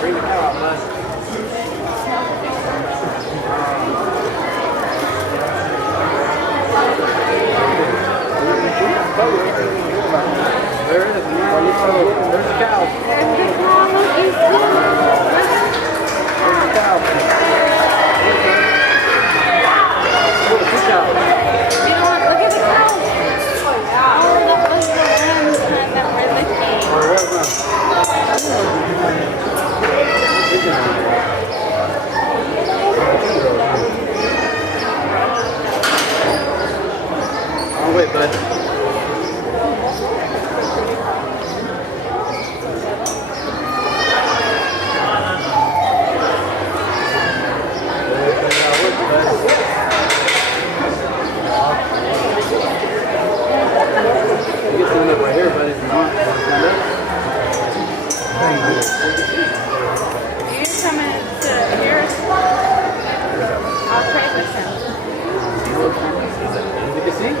Bring the cow out, bud. There it is. There's the cow. There's the cow. There's the cow. Look at the cow. You know what? Look at the cow. Oh, that was the lambs that were licking. Oh, wait, bud. Right here, but if you want, You're coming to here. I'll trade with him. you can see.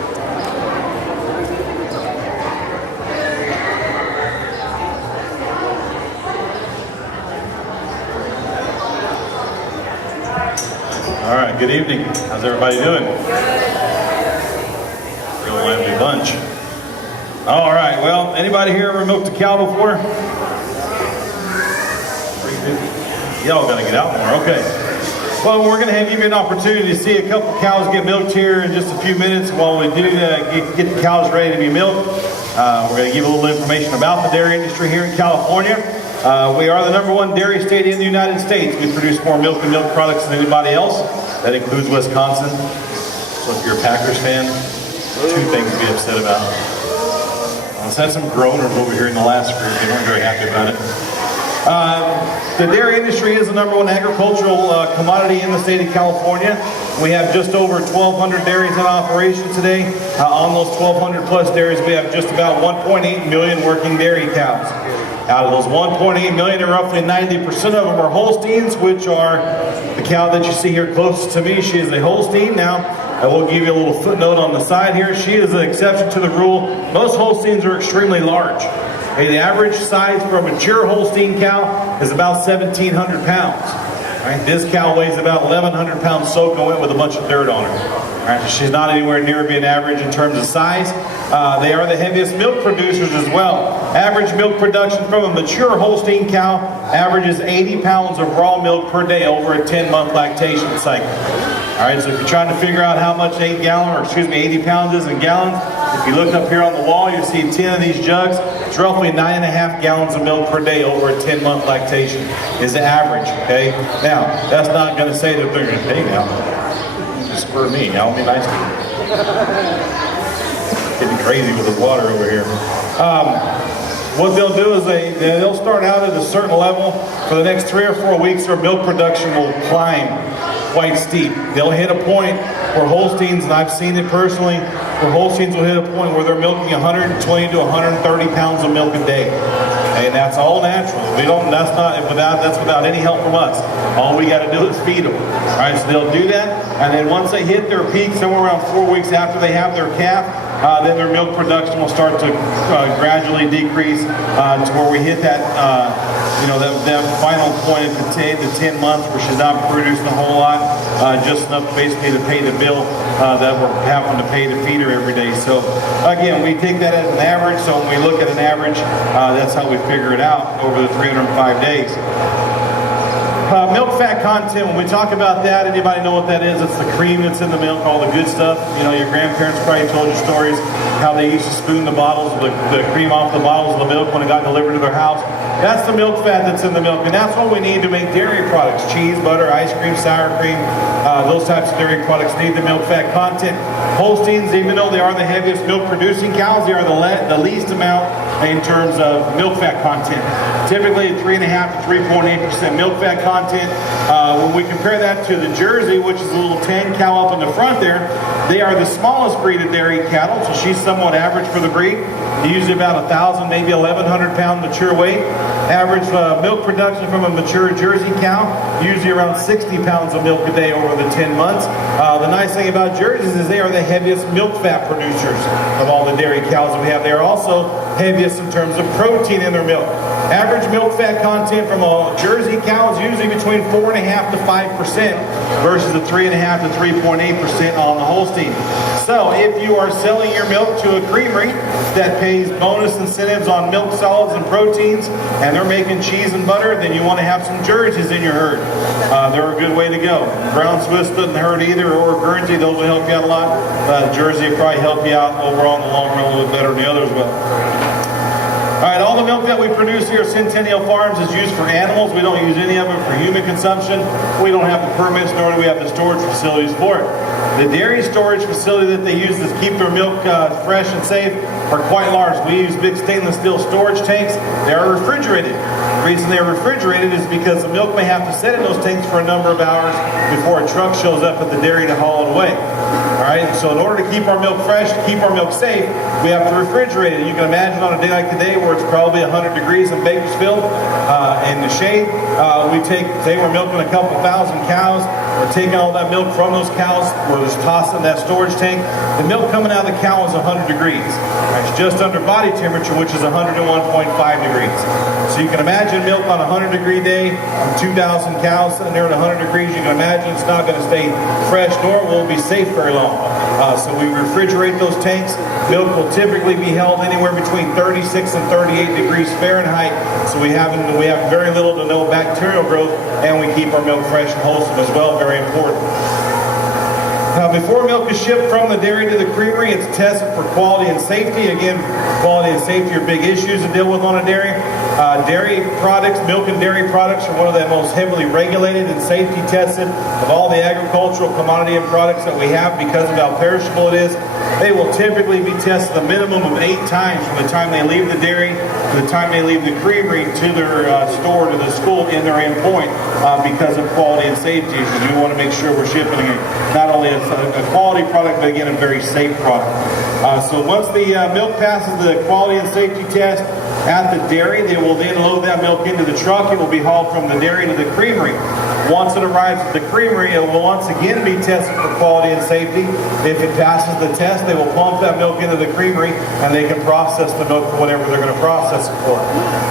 All right, good evening. How's everybody doing? Real lively bunch. All right, well, anybody here ever milked a cow before? Y'all gotta get out more, okay. Well, we're gonna give you an opportunity to see a couple cows get milked here in just a few minutes. While we do get the cows ready to be milked, we're gonna give a little information about the dairy industry here in California. We are the #1 dairy state in the United States. We produce more milk and milk products than anybody else. That includes Wisconsin. So if you're a Packers fan, 2 things to be upset about. Let's have some groaners over here in the last group. They weren't very happy about it. The dairy industry is the #1 agricultural commodity in the state of California. We have just over 1,200 dairies in operation today. On those 1,200 plus dairies, we have just about 1.8 million working dairy cows. Out of those 1.8 million, roughly 90% of them are Holsteins, which are the cow that you see here closest to me. She is a Holstein. Now, I will give you a little footnote on the side here. She is an exception to the rule. Most Holsteins are extremely large. The average size for a mature Holstein cow is about 1,700 pounds. Right? This cow weighs about 1,100 pounds soaking wet with a bunch of dirt on her. Right? She's not anywhere near being average in terms of size. They are the heaviest milk producers as well. Average milk production from a mature Holstein cow averages 80 pounds of raw milk per day over a 10-month lactation cycle. All right, so if you're trying to figure out how much 80 pounds is in gallons, if you look up here on the wall, you'll see 10 of these jugs. It's roughly 9.5 gallons of milk per day over a 10-month lactation is the average, okay? Now, that's not going to say that they're going to pay now. Just spur me, I'll be nice to you. Getting crazy with this water over here. What they'll do is they'll start out at a certain level. For the next 3 or 4 weeks, their milk production will climb quite steep. They'll hit a point where Holsteins, and I've seen it personally, where Holsteins will hit a point where they're milking 120 to 130 pounds of milk a day. And that's all natural. That's without any help from us. All we got to do is feed them. All right, so they'll do that, and then once they hit their peak, somewhere around 4 weeks after they have their calf, then their milk production will start to gradually decrease to where we hit that that final point at the 10 months where she's not producing a whole lot, just enough basically to pay the bill that we're having to pay to feed her every day. So again, we take that as an average. So when we look at an average, that's how we figure it out over the 305 days. Milk fat content, when we talk about that, anybody know what that is? It's the cream that's in the milk, all the good stuff. You know, your grandparents probably told you stories how they used to spoon the bottles, the cream off the bottles of the milk when it got delivered to their house. That's the milk fat that's in the milk, and that's what we need to make dairy products. Cheese, butter, ice cream, sour cream, those types of dairy products need the milk fat content. Holsteins, even though they are the heaviest milk producing cows, they are the least amount in terms of milk fat content. Typically 3.5 to 3.8% milk fat content. When we compare that to the Jersey, which is a little tan cow up in the front there, they are the smallest breed of dairy cattle, so she's somewhat average for the breed. Usually about 1,000, maybe 1,100 pound mature weight. Average milk production from a mature Jersey cow, usually around 60 pounds of milk a day over the 10 months. The nice thing about Jerseys is they are the heaviest milk fat producers of all the dairy cows that we have. They are also heaviest in terms of protein in their milk. Average milk fat content from a Jersey cow is usually between 4.5% to 5% versus the 3.5% to 3.8% on the Holstein. So if you are selling your milk to a creamery that pays bonus incentives on milk solids and proteins, and they're making cheese and butter, then you want to have some Jerseys in your herd. They're a good way to go. Brown Swiss doesn't hurt either, or Guernsey, those will help you out a lot. Jersey will probably help you out overall in the long run a little bit better than the others will. All right, all the milk that we produce here at Centennial Farms is used for animals. We don't use any of it for human consumption. We don't have the permits, nor do we have the storage facilities for it. The dairy storage facility that they use to keep their milk fresh and safe are quite large. We use big stainless steel storage tanks. They are refrigerated. The reason they're refrigerated is because the milk may have to sit in those tanks for a number of hours before a truck shows up at the dairy to haul it away. Alright, so in order to keep our milk fresh, to keep our milk safe, we have to refrigerate it. You can imagine on a day like today where it's probably 100 degrees in Bakersfield, in the shade, say we're milking a couple thousand cows, we're taking all that milk from those cows, we're just tossing that storage tank. The milk coming out of the cow is 100 degrees. It's just under body temperature, which is 101.5 degrees. So you can imagine milk on a 100 degree day, 2,000 cows sitting there at 100 degrees, you can imagine it's not going to stay fresh, nor will it be safe very long. So we refrigerate those tanks. Milk will typically be held anywhere between 36 and 38 degrees Fahrenheit. So we have very little to no bacterial growth, and we keep our milk fresh and wholesome as well, very important. Now, before milk is shipped from the dairy to the creamery, it's tested for quality and safety. Again, quality and safety are big issues to deal with on a dairy. Dairy products, milk and dairy products are one of the most heavily regulated and safety tested of all the agricultural commodity and products that we have because of how perishable it is. They will typically be tested a minimum of 8 times from the time they leave the dairy to the time they leave the creamery to their store, to the school in their end point because of quality and safety. We do want to make sure we're shipping not only a quality product, but again, a very safe product. So once the milk passes the quality and safety test at the dairy, they will then load that milk into the truck. It will be hauled from the dairy to the creamery. Once it arrives at the creamery, it will once again be tested for quality and safety. If it passes the test, they will pump that milk into the creamery, and they can process the milk for whatever they're going to process it for.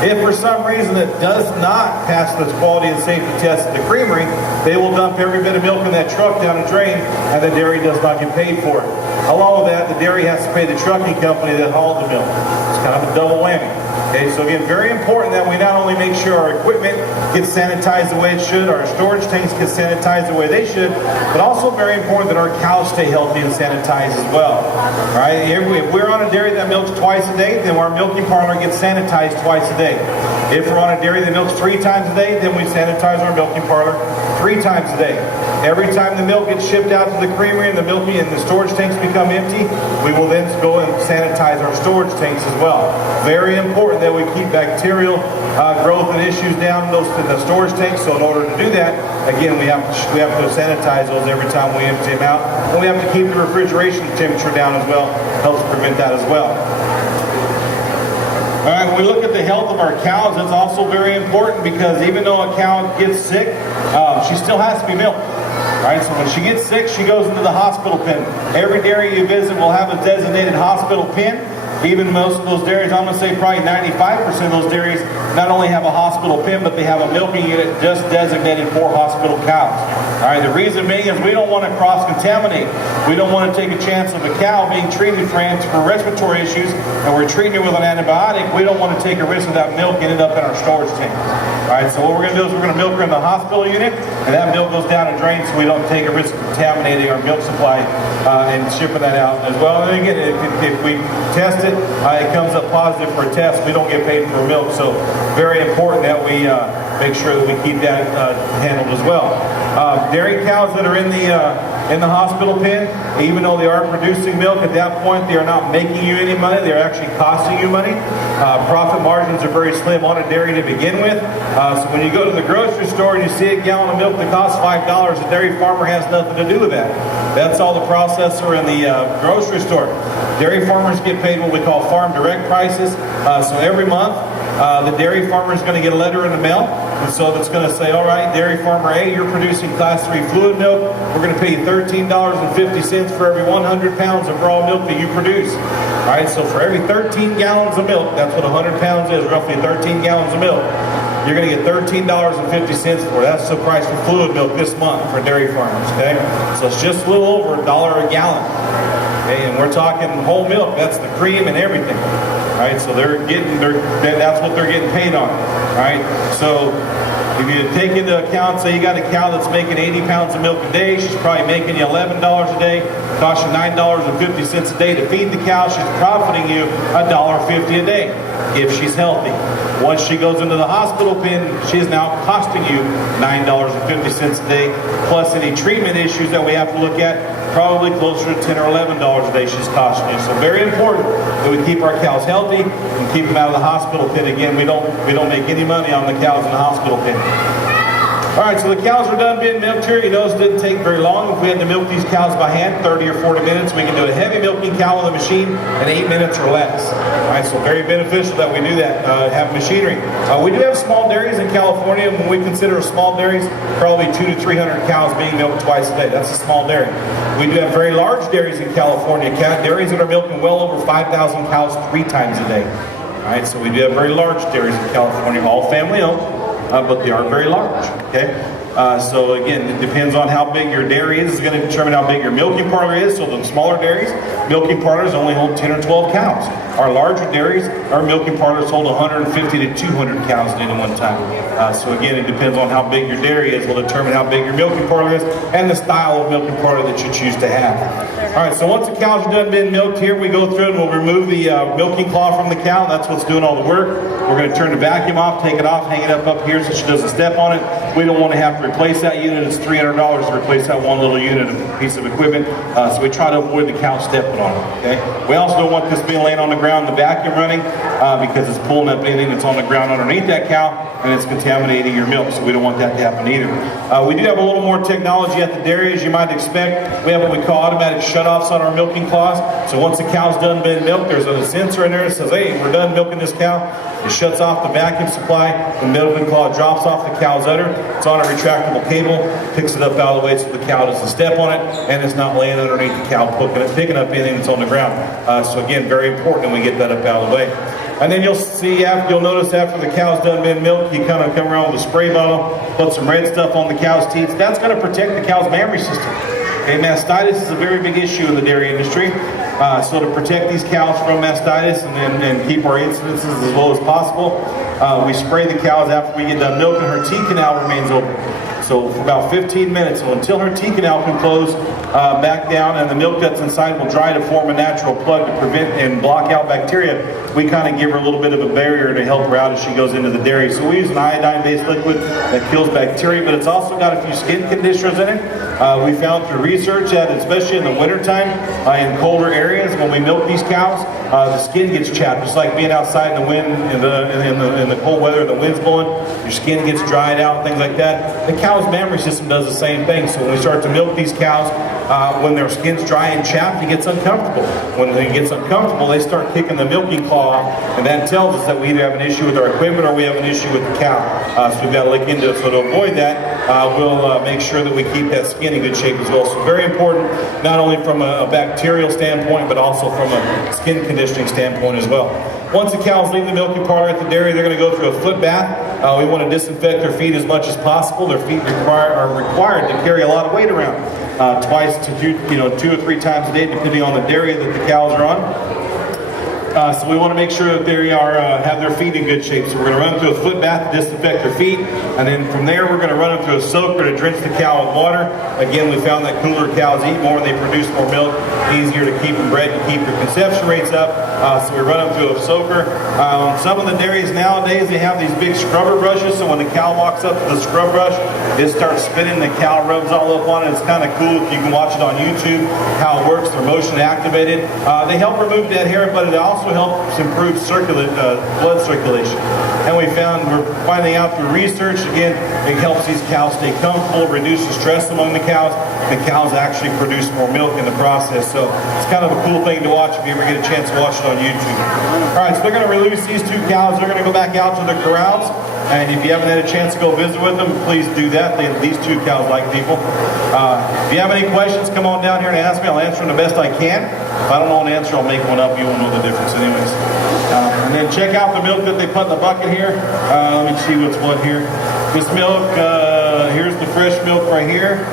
If for some reason it does not pass this quality and safety test at the creamery, they will dump every bit of milk in that truck down a drain, and the dairy does not get paid for it. Along with that, the dairy has to pay the trucking company that hauled the milk. It's kind of a double whammy. Okay, so again, very important that we not only make sure our equipment gets sanitized the way it should, our storage tanks get sanitized the way they should, but also very important that our cows stay healthy and sanitized as well. All right, if we're on a dairy that milks twice a day, then our milking parlor gets sanitized twice a day. If we're on a dairy that milks 3 times a day, then we sanitize our milking parlor 3 times a day. Every time the milk gets shipped out to the creamery and the storage tanks become empty, we will then go and sanitize our storage tanks as well. Very important that we keep bacterial growth and issues down in the storage tanks. So in order to do that, again, we have to sanitize those every time we empty them out. And we have to keep the refrigeration temperature down as well. Helps prevent that as well. All right, when we look at the health of our cows, it's also very important because even though a cow gets sick, she still has to be milked. Right, so when she gets sick, she goes into the hospital pen. Every dairy you visit will have a designated hospital pen. Even most of those dairies, I'm going to say probably 95% of those dairies not only have a hospital pen, but they have a milking unit just designated for hospital cows. All right, the reason being is we don't want to cross-contaminate. We don't want to take a chance of a cow being treated for respiratory issues, and we're treating it with an antibiotic. We don't want to take a risk of that milk ending up in our storage tank. All right, so what we're going to do is we're going to milk her in the hospital unit, and that milk goes down a drain so we don't take a risk of contaminating our milk supply and shipping that out as well. And again, if we test it, it comes up positive for a test, we don't get paid for milk. So very important that we make sure that we keep that handled as well. Dairy cows that are in the hospital pen, even though they are producing milk, at that point they are not making you any money, they're actually costing you money. Profit margins are very slim on a dairy to begin with. So when you go to the grocery store and you see a gallon of milk that costs $5, the dairy farmer has nothing to do with that. That's all the processor in the grocery store. Dairy farmers get paid what we call farm direct prices. So every month, the dairy farmer is going to get a letter in the mail, and so that's going to say, all right, dairy farmer A, you're producing class 3 fluid milk. We're going to pay you $13.50 for every 100 pounds of raw milk that you produce. All right, so for every 13 gallons of milk, that's what 100 pounds is, roughly 13 gallons of milk, you're going to get $13.50 for it. That's the price for fluid milk this month for dairy farmers, okay? So it's just a little over $1 a gallon, okay? And we're talking whole milk. That's the cream and everything, right? So that's what they're getting paid on, right? So if you take into account, say you got a cow that's making 80 pounds of milk a day, she's probably making you $11 a day, costs you $9.50 a day to feed the cow, she's profiting you $1.50 a day if she's healthy. Once she goes into the hospital pen, she is now costing you $9.50 a day, plus any treatment issues that we have to look at, probably closer to $10 or $11 a day she's costing you. So very important that we keep our cows healthy and keep them out of the hospital pen. Again, we don't make any money on the cows in the hospital pen. All right, so the cows are done being milked here. You notice it didn't take very long. If we had to milk these cows by hand, 30 or 40 minutes, we can do a heavy milking cow with a machine in 8 minutes or less. All right, so very beneficial that we do that, have machinery. We do have small dairies in California. When we consider small dairies, probably 200 to 300 cows being milked twice a day. That's a small dairy. We do have very large dairies in California, dairies that are milking well over 5,000 cows 3 times a day. All right, so we do have very large dairies in California, all family owned. But they are very large, okay? So again, it depends on how big your dairy is. It's going to determine how big your milking parlor is. So the smaller dairies, milking parlors only hold 10 or 12 cows. Our larger dairies, our milking parlors hold 150 to 200 cows at any one time. So again, it depends on how big your dairy is. Will determine how big your milking parlor is and the style of milking parlor that you choose to have. All right, so once the cows are done being milked here, we go through and we'll remove the milking cloth from the cow. That's what's doing all the work. We're going to turn the vacuum off, take it off, hang it up here so she doesn't step on it. We don't want to have to replace that unit. It's $300 to replace that one little unit of piece of equipment. So we try to avoid the cow stepping on it. Okay. We also don't want this being laying on the ground, the vacuum running, because it's pulling up anything that's on the ground underneath that cow, and it's contaminating your milk. So we don't want that to happen either. We do have a little more technology at the dairy, as you might expect. We have what we call automatic shutoffs on our milking cloths. So once the cow's done being milked, there's a sensor in there that says, "Hey, we're done milking this cow." It shuts off the vacuum supply. The milking cloth drops off the cow's udder. It's on a retractable cable, picks it up out of the way so the cow doesn't step on it, and it's not laying underneath the cow, picking up anything that's on the ground. So again, very important that we get that up out of the way. And then you'll notice after the cow's done being milked, you kind of come around with a spray bottle, put some red stuff on the cow's teeth. That's going to protect the cow's mammary system. Okay, mastitis is a very big issue in the dairy industry. So to protect these cows from mastitis and keep our incidences as low as possible, we spray the cows after we get done milking. Her T canal remains open. So for about 15 minutes, so until her T canal can close back down and the milk that's inside will dry to form a natural plug to prevent and block out bacteria, we kind of give her a little bit of a barrier to help her out as she goes into the dairy. So we use an iodine-based liquid that kills bacteria, but it's also got a few skin conditioners in it. We found through research that especially in the wintertime, in colder areas, when we milk these cows, the skin gets chapped. It's like being outside in the wind, in the cold weather, the wind's blowing, your skin gets dried out, things like that. The cow's mammary system does the same thing. So when we start to milk these cows, when their skin's dry and chapped, it gets uncomfortable. When it gets uncomfortable, they start kicking the milking claw off, and that tells us that we either have an issue with our equipment or we have an issue with the cow. So we've got to look into it. So to avoid that, we'll make sure that we keep that skin in good shape as well. So very important, not only from a bacterial standpoint, but also from a skin conditioning standpoint as well. Once the cows leave the milking parlor at the dairy, they're going to go through a foot bath. We want to disinfect their feet as much as possible. Their feet are required to carry a lot of weight around, twice to 2 or 3 times a day, depending on the dairy that the cows are on. So we want to make sure that they have their feet in good shape. So we're going to run them through a foot bath to disinfect their feet, and then from there we're going to run them through a soaker to drench the cow with water. Again, we found that cooler cows eat more and they produce more milk, easier to keep them bred and keep their conception rates up. So we run them through a soaker. Some of the dairies nowadays, they have these big scrubber brushes, so when the cow walks up to the scrub brush, it starts spinning, the cow rubs all up on it. It's kind of cool if you can watch it on YouTube, how it works. They're motion activated. They help remove dead hair, but it also helps improve blood circulation. And we're finding out through research, again, it helps these cows stay comfortable, reduces stress among the cows. The cows actually produce more milk in the process. So it's kind of a cool thing to watch if you ever get a chance to watch it on YouTube. All right, so they're going to release these 2 cows. They're going to go back out to their corrals. And if you haven't had a chance to go visit with them, please do that. These two cows like people. If you have any questions, come on down here and ask me. I'll answer them the best I can. If I don't know an answer, I'll make one up. You won't know the difference anyways. And then check out the milk that they put in the bucket here. Let me see what's what here. This milk, here's the fresh milk right here.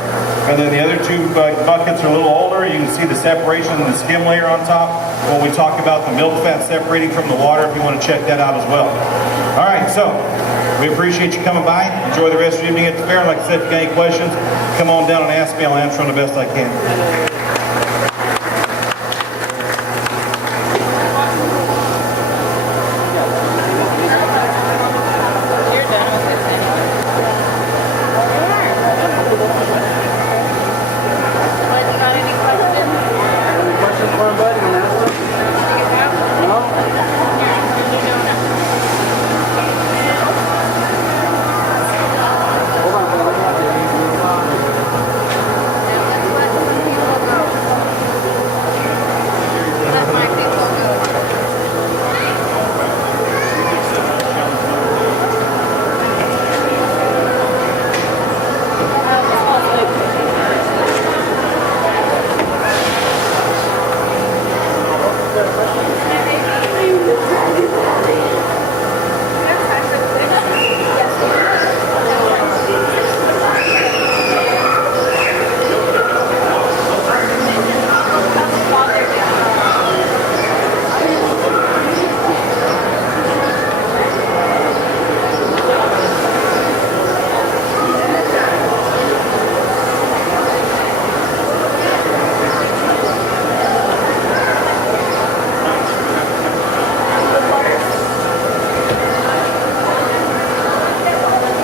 And then the other two buckets are a little older. You can see the separation and the skim layer on top when we talk about the milk fat separating from the water, if you want to check that out as well. All right, so we appreciate you coming by. Enjoy the rest of your evening at the fair. Like I said, if you got any questions, come on down and ask me. I'll answer them the best I can.